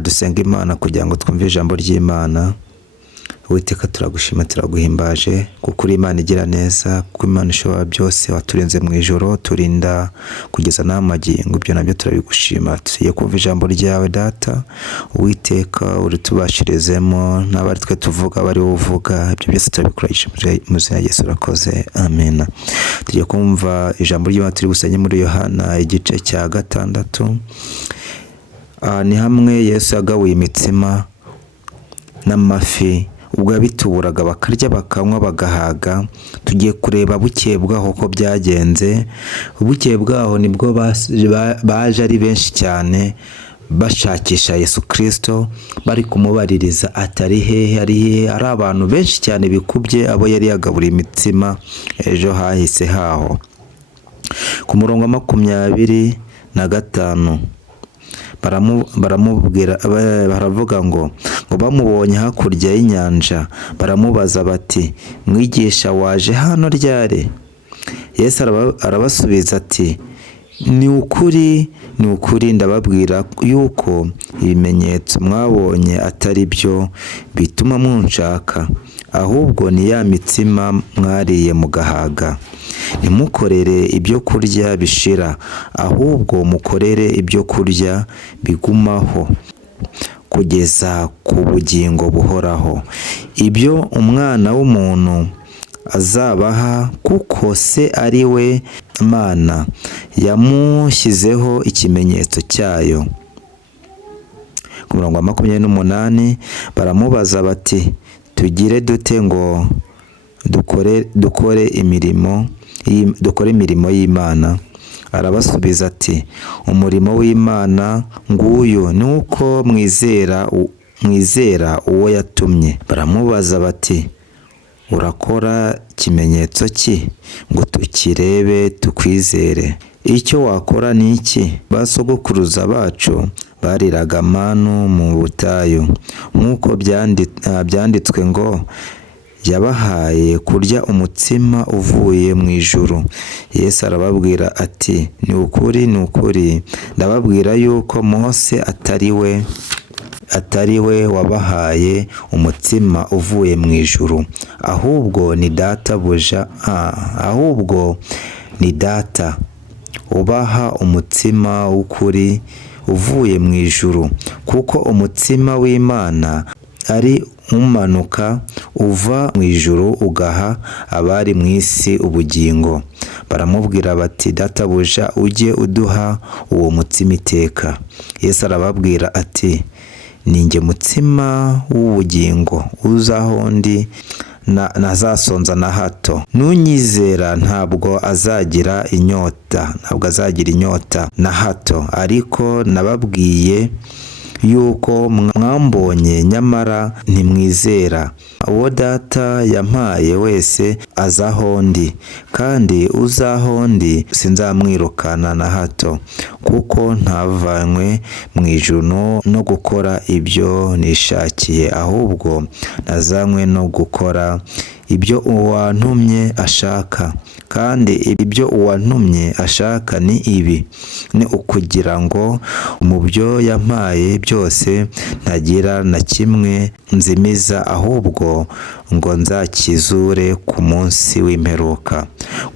kadusenga Imana kugira ngo twumve ijambo ry'Imana. Uwiteka turagushima turaguhimbaje kuko uri Imana igira neza, kuko Imana ishobora byose, waturinze mu ijoro turinda kugeza n'amagingo, ibyo nabyo turabigushima. Tugiye kumva ijambo ryawe Data, Uwiteka uritubashirizemo, n'abari twe tuvuga bari uvuga, ibyo byose turabikurahisha mu izina rya Yesu, urakoze, amen. Tugiye kumva ijambo ry'Imana turi busenye muri Yohana igice cya 6. Ni hamwe Yesu yagabuye imitsima n'amafi, ubwo yabituburaga bakarya bakanywa bagahaga. Tugiye kureba bukeye bwaho ko byagenze. Bukeye bwaho nibwo baje ari benshi cyane bashakisha Yesu Kristo, bari kumubaririza atari hehe, ari abantu benshi cyane bikubye abo yari yagaburiye imitsima ejo hahise haho. Ku murongo wa 25 baramubwira, baravuga ngo bamubonye hakurya y'inyanja, baramubaza bati, mwigisha waje hano ryari? Yesu arabasubiza ati, ni ukuri ndababwira yuko ibimenyetso mwabonye atari byo bituma munshaka, ahubwo ni ya mitsima mwariye mugahaga. Ntimukorere ibyo kurya bishira, ahubwo mukorere ibyo kurya bigumaho kugeza ku bugingo buhoraho, ibyo Umwana w'umuntu azabaha, kuko se ari we Mana yamushyizeho ikimenyetso cyayo. Ku murongo wa 28 baramubaza bati, tugire dute ngo dukore imirimo y'Imana? Arabasubiza ati, umurimo w'Imana nguyu ni uko mwizera uwo yatumye. Baramubaza bati, urakora ikimenyetso ki ngo tukirebe tukwizere? Icyo wakora ni iki? Basogokuruza bacu bariraga manu mu butayu, nk'uko byanditswe ngo, yabahaye kurya umutsima uvuye mu ijuru. Yesu arababwira ati, ni ukuri ndababwira yuko Mose atari we wabahaye umutsima uvuye mu ijuru, ahubwo ni Data ubaha umutsima w'ukuri uvuye mu ijuru, kuko umutsima w'Imana ari umanuka uva mu ijuru ugaha abari mu isi ubugingo. Baramubwira bati, Databuja, ujye uduha uwo mutsima iteka. Yesu arababwira ati, ni njye mutsima w'ubugingo, uzaho ndi ntazasonza na hato. N'unyizera ntabwo azagira inyota na hato. Ariko nababwiye yuko mwambonye nyamara ntimwizera. Uwo Data yampaye wese azaho ndi, kandi uzaho ndi sinzamwirukana na hato, kuko ntavanywe mu ijuru no gukora ibyo nishakiye, ahubwo nazanywe no gukora ibyo uwantumye ashaka. Kandi ibyo uwantumye ashaka ni ibi, ni ukugira ngo mu byo yampaye byose ntagira na kimwe nzimiza, ahubwo ngo nzakizure ku munsi w'imperuka.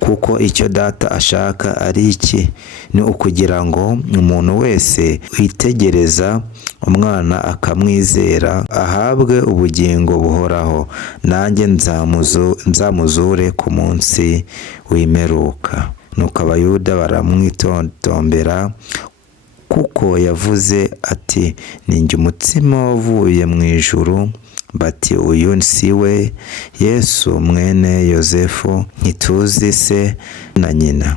Kuko icyo Data ashaka ari iki? Ni ukugira ngo umuntu wese witegereza Umwana akamwizera ahabwe ubugingo buhoraho, nanjye nzamuzure ku munsi w'imperuka. Nuko Abayuda baramwitotombera, kuko yavuze ati, ni njye umutsima wavuye mu ijuru. Bati, uyu si we Yesu mwene Yosefu? Ntituzi se na nyina?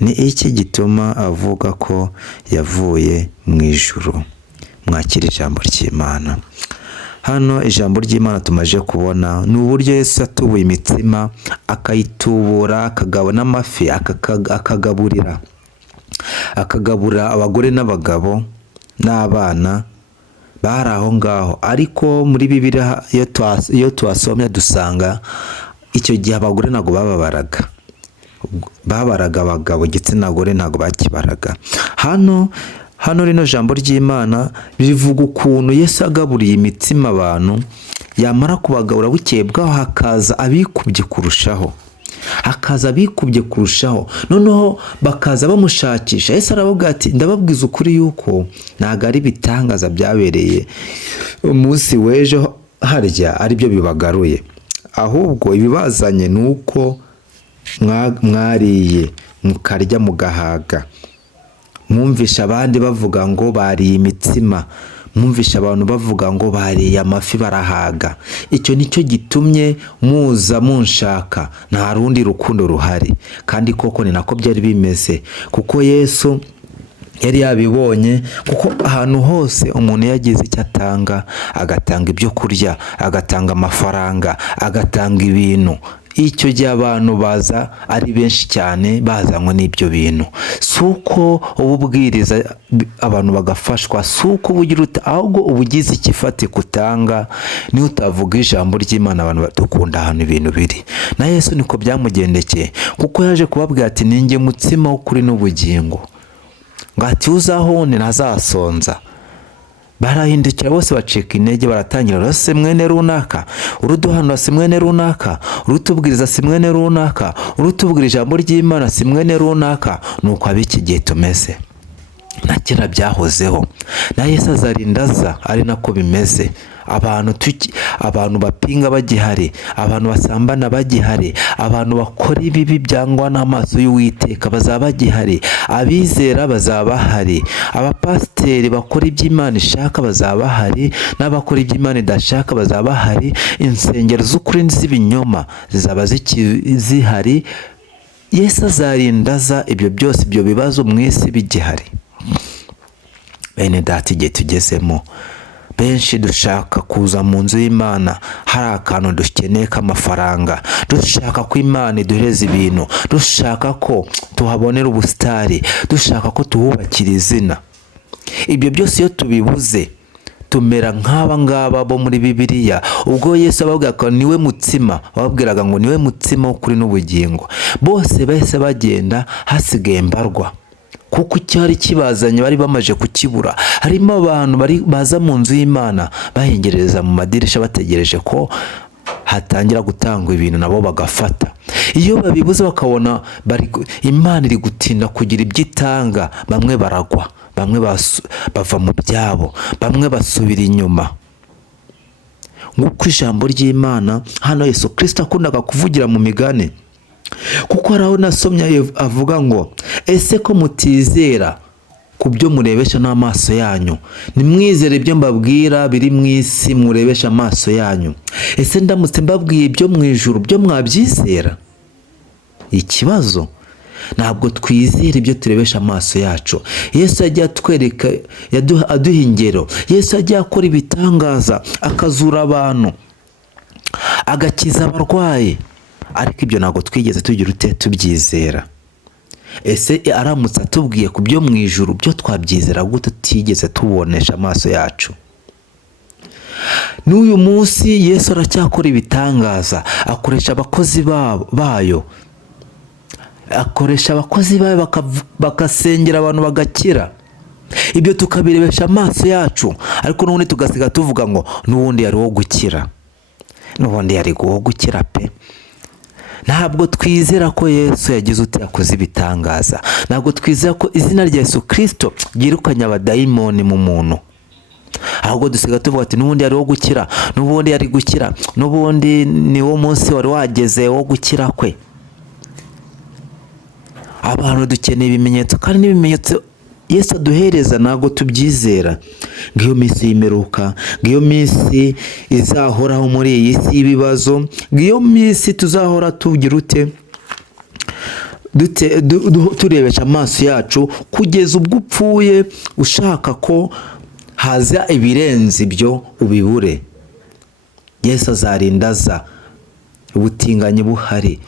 Ni iki gituma avuga ko yavuye mu ijuru? Mwakira ijambo ry'Imana. Hano ijambo ry'Imana tumaje kubona ni uburyo Yesu yatubuye imitsima, akayitubura, akagabura n'amafi, akagaburira abagore n'abagabo n'abana bari aho ngaho. Ariko muri Bibiliya iyo tuhasomye dusanga icyo gihe abagore ntabwo babaraga abagabo, igitsina gore ntabwo bakibaraga. Hano hano rino jambo ry'Imana rivuga ukuntu Yesu agaburiye imitsima abantu, yamara kubagabura bukeye bwaho hakaza abikubye kurushaho, noneho bakaza bamushakisha. Yesu aravuga ati ndababwiza ukuri yuko ntabwo ari ibitangaza byabereye umunsi w'ejo harya ari byo bibagaruye, ahubwo ibibazanye ni uko mwariye mukarya mugahaga, mwumvisha abandi bavuga ngo bariye imitsima, mwumvisha abantu bavuga ngo bariye amafi barahaga. Icyo nicyo gitumye muza munshaka, nta rundi rukundo ruhari. Kandi koko ni nako byari bimeze, kuko Yesu yari yabibonye, kuko ahantu hose umuntu yagize icyo atanga, agatanga ibyo kurya, agatanga amafaranga, agatanga ibintu, icyo gihe abantu baza ari benshi cyane bazanywe n'ibyo bintu. Si uko ububwiriza abantu bagafashwa, si uko ubugira uta, ahubwo ubugize ikifatika utanga. Niyo utavuga ijambo ry'Imana abantu badukunda ahantu ibintu biri. Na Yesu niko byamugendekeye, kuko yaje kubabwira ati ninjye mutsima w'ukuri n'ubugingo, ngo ati uzahone ntazasonza. Barahindukira bose bacika intege, baratangira se mwene runaka, uruduhanura si mwene runaka, urutubwiriza si mwene runaka, urutubwira ijambo ry'Imana si mwene runaka. Nuko ab'iki gihe tumeze, na kera byahozeho, na Yesu azarinda aza ari nako bimeze. Abantu bapinga bagihari, abantu basambana bagihari, abantu bakora ibibi byangwa n'amaso y'Uwiteka bazaba bagihari, abizera bazaba bahari, abapasiteri bakora iby'Imana ishaka bazaba bahari, n'abakora iby'Imana idashaka bazaba bahari, insengero z'ukuri n'iz'ibinyoma zizaba zihari. Yesu azarinda aza ibyo byose, ibyo bibazo mu isi bigihari. Bene data, igihe tugezemo benshi dushaka kuza mu nzu y'Imana hari akantu dukeneye k'amafaranga, dushaka ko Imana iduhereza ibintu, dushaka ko tuhabonera ubusitari, dushaka ko tuhubakira izina. Ibyo byose iyo tubibuze tumera nk'aba ngaba bo muri Bibiliya, ubwo Yesu ababwiraga ko niwe mutsima, bababwiraga ngo niwe mutsima w'ukuri n'ubugingo. Bose bahise bagenda hasigaye mbarwa, kuko icyari kibazanye bari bamaje kukibura. Harimo abantu baza mu nzu y'Imana bahengereza mu madirisha bategereje ko hatangira gutangwa ibintu nabo bagafata. Iyo babibuze bakabona Imana iri gutinda kugira ibyo itanga, bamwe baragwa, bamwe bava mu byabo, bamwe basubira inyuma. Nk'uko ijambo ry'Imana hano Yesu Kristo akundaga kuvugira mu migani, kuko haraho nasomye avuga ngo ese ko mutizera ku byo murebesha n'amaso yanyu, nimwizere ibyo mbabwira biri mu isi murebesha amaso yanyu. Ese ndamutse mbabwiye ibyo mu ijuru byo mwabyizera? Ikibazo ntabwo twizera ibyo turebesha amaso yacu. Yesu yagiye atwereka, aduha ingero. Yesu yagiye akora ibitangaza, akazura abantu, agakiza abarwayi, ariko ibyo ntabwo twigeze tugira tubyizera. Ese aramutse atubwiye ku byo mu ijuru byo twabyizera gute tutigeze tubonesha amaso yacu? N'uyu munsi Yesu aracyakora ibitangaza, akoresha abakozi bayo, bakasengera abantu bagakira. Ibyo tukabirebesha amaso yacu, ariko n'ubundi tugasiga tuvuga ngo n'ubundi yari wo gukira, n'ubundi yari wo gukira pe. Ntabwo twizera ko Yesu yagize uti yakoze ibitangaza. Ntabwo twizera ko izina rya Yesu Kristo ryirukanye abadayimoni mu muntu. Ahubwo dusiga tuvuga ati n'ubundi yari wo gukira, n'ubundi yari gukira, n'ubundi ni wo munsi wari wageze wo gukira kwe. Abantu dukeneye ibimenyetso, kandi n'ibimenyetso Yesu aduhereza ntabwo tubyizera. Ngiyo minsi y'imperuka, ngiyo minsi izahoraho muri iyi si y'ibibazo, ngiyo minsi tuzahora tugira turebesha amaso yacu kugeza ubwo upfuye ushaka ko haza ibirenze ibyo ubibure. Yesu azarinda aza, ubutinganyi buhari,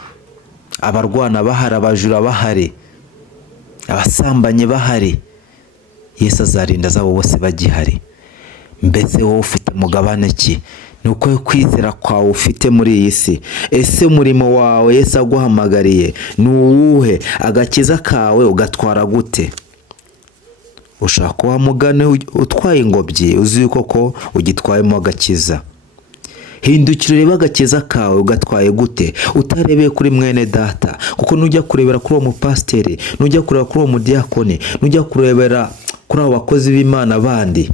abarwana bahari, abajura bahari, abasambanye bahari. Yesu azarinda zabo bose bagihari. Mbese wowe ufite mugabane ki? Ni uko kwizera kwawe ufite muri iyi si. Ese umurimo wawe Yesu aguhamagariye ni uwuhe? Agakiza kawe ugatwara gute? ushaka wa mugane utwaye ingobyi uzi yuko ko ugitwayemo agakiza. Hindukira urebe agakiza kawe ugatwaye gute, utarebeye kuri mwene data, kuko nujya kurebera kuri uwo mupasiteri, nujya kureba kuri uwo mudiyakoni, nujya kurebera kuri abo bakozi b'Imana bandi,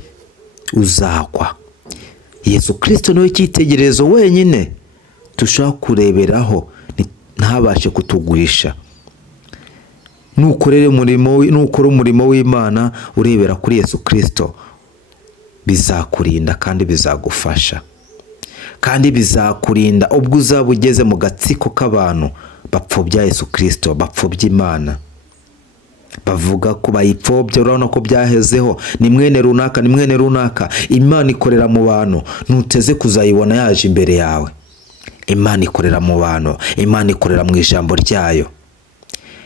uzakwa. Yesu Kristo niwe cyitegererezo wenyine dushaka kureberaho, ntabashe kutugurisha. Nukora umurimo w'Imana urebera kuri Yesu Kristo, bizakurinda kandi bizagufasha, kandi bizakurinda ubwo uzaba ugeze mu gatsiko k'abantu bapfobya Yesu Kristo, bapfobya Imana, bavuga ko bayipfobya. Urabona ko byahezeho, ni mwene runaka, ni mwene runaka. Imana ikorera mu bantu, ntuteze kuzayibona yaje imbere yawe. Imana ikorera mu bantu, Imana ikorera mu ijambo ryayo.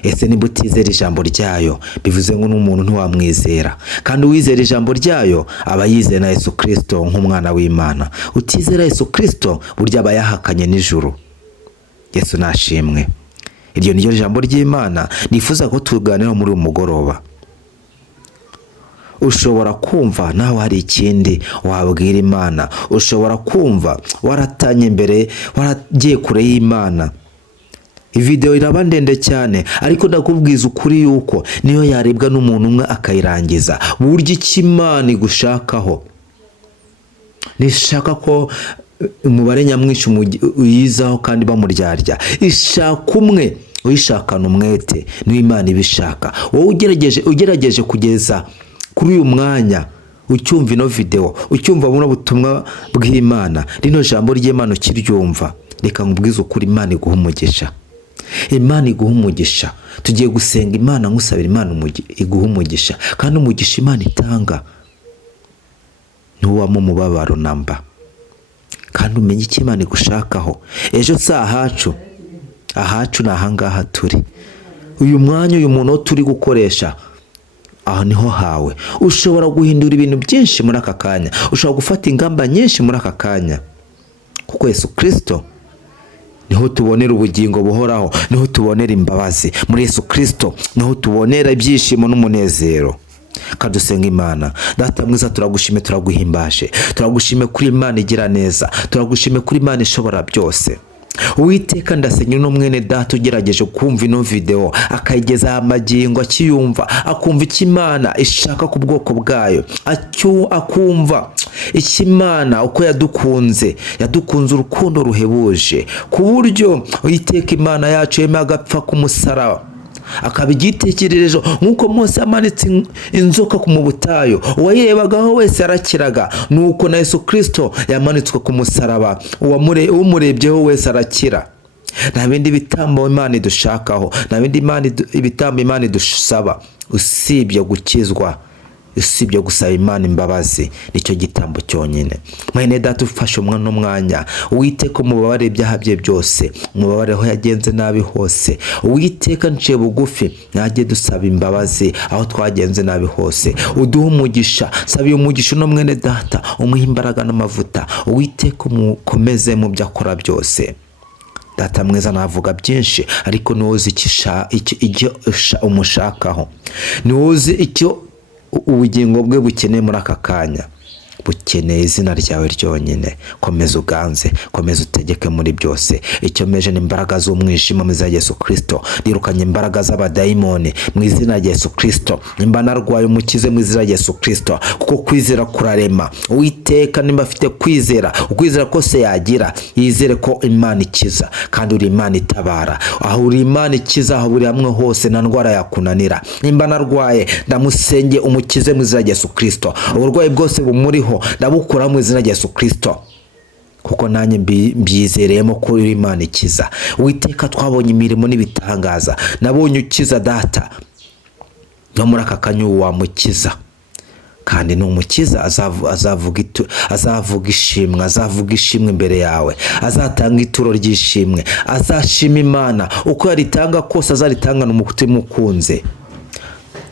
Ese niba utizera ijambo ryayo, bivuze ngo n'umuntu ntiwamwizera. Kandi uwizera ijambo ryayo aba yizera na Yesu Kristo nk'umwana w'Imana. Utizera Yesu Kristo burya aba yahakanye n'ijuru. Yesu nashimwe. Iryo ni ryo jambo ry'Imana nifuza ko tuganira muri uyu mugoroba. Ushobora kumva nawe hari ikindi wabwira Imana. Ushobora kumva waratanye imbere, waragiye kure y'Imana. Video iraba ndende cyane, ariko ndakubwiza ukuri yuko niyo yarebwa n'umuntu umwe akayirangiza. Burya ikimana igushakaho, nishaka ko umubare nyamwinshi uyizaho kandi bamuryarya. Ishaka umwe, uyishakana umwete, niyo Imana ibishaka. Wowe ugerageje kugeza kuri uyu mwanya ucyumva ino video, ucyumva buno butumwa bw'Imana, rino jambo ry'Imana ukiryumva, reka nkubwize ukuri, Imana iguha umugisha. Imana iguha umugisha. Tugiye gusenga Imana, ngusabira Imana iguha umugisha, kandi umugisha Imana itanga ntuwamo umubabaro namba. Kandi umenye icyo Imana igushakaho. Ejo si ahacu, ahacu ni ahangaha turi. Uyu mwanya, uyu muntu turi gukoresha, aho niho hawe. Ushobora guhindura ibintu byinshi muri aka kanya, ushobora gufata ingamba nyinshi muri aka kanya, kuko Yesu Kristo niho tubonera ubugingo buhoraho, niho tubonera imbabazi. Muri Yesu Kristo niho tubonera ibyishimo n'umunezero. Kadusenga Imana. Data mwiza, turagushime, turaguhimbaje, turagushime kuri Imana igira neza, turagushime kuri Imana ishobora byose. Uwiteka, ndasenye no mwene data ugerageje kumva ino video akayigeza amagingo, akiyumva akumva icyo Imana ishaka ku bwoko bwayo, akumva icyo Imana uko yadukunze urukundo ruhebuje, ku buryo Uwiteka Imana yacu yemeye agapfa ku musaraba, akaba igitekererezo nk'uko Mose yamanitse inzoka mu butayu, uwayirebagaho wese arakiraga. Nuko na Yesu Kristo yamanitswe ku musaraba, umurebyeho wese arakira. Nta bindi bitambo Imana idushakaho, nta bindi bitambo Imana idusaba usibye gukizwa, usibye gusaba Imana imbabazi. Nicyo gitambo cyonyine. Mwene data, ufashe umwana umwanya, Uwiteka umubabare ibyaha bye byose, umubabare aho yagenze nabi hose. Uwiteka nciye bugufi, najye dusaba imbabazi aho twagenze nabi hose. Uduhe umugisha, sabiye umugisha no mwene data, umuhe imbaraga n'amavuta. Uwiteka umukomeze mu byo akora byose. Data mwiza, navuga byinshi, ariko niwozi icyo umushakaho, niwozi icyo ubugingo bwe bukeneye muri aka kanya. Bukeneye izina ryawe ryonyine. Komeza uganze, komeza utegeke muri byose. Icyo meje ni imbaraga z'umwijima mu izina rya Yesu Kristo. Ndirukanye imbaraga z'abadayimoni mu izina rya Yesu Kristo. Nimba narwaye umukize mu izina rya Yesu Kristo, kuko kwizera kurarema. Uwiteka, nimba afite kwizera, ukwizera kose yagira, yizere ko Imana ikiza, kandi uri Imana itabara. Aho uri Imana ikiza, aho uri hamwe hose nta ndwara yakunanira. Nimba narwaye, ndamusenge umukize mu izina rya Yesu Kristo. Uburwayi bwose bumuriho ndabukura mu izina rya Yesu Kristo, kuko nanjye mbyizereyemo ko uri Imana ikiza. Uwiteka, twabonye imirimo n'ibitangaza, nabonye ukiza Data, no muri aka kanya wamukiza, kandi n'umukiza azavuga ishimwe imbere yawe, azatanga ituro ry'ishimwe, azashima Imana uko yaritanga kose, azaritangana umutima ukunze.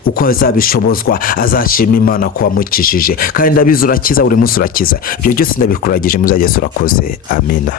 Uko azabishobozwa azashima Imana ko wamukijije, kandi ndabizi urakiza, buri munsi urakiza. Ibyo byose ndabikuragije mu izina rya Yesu, urakoze. Amina.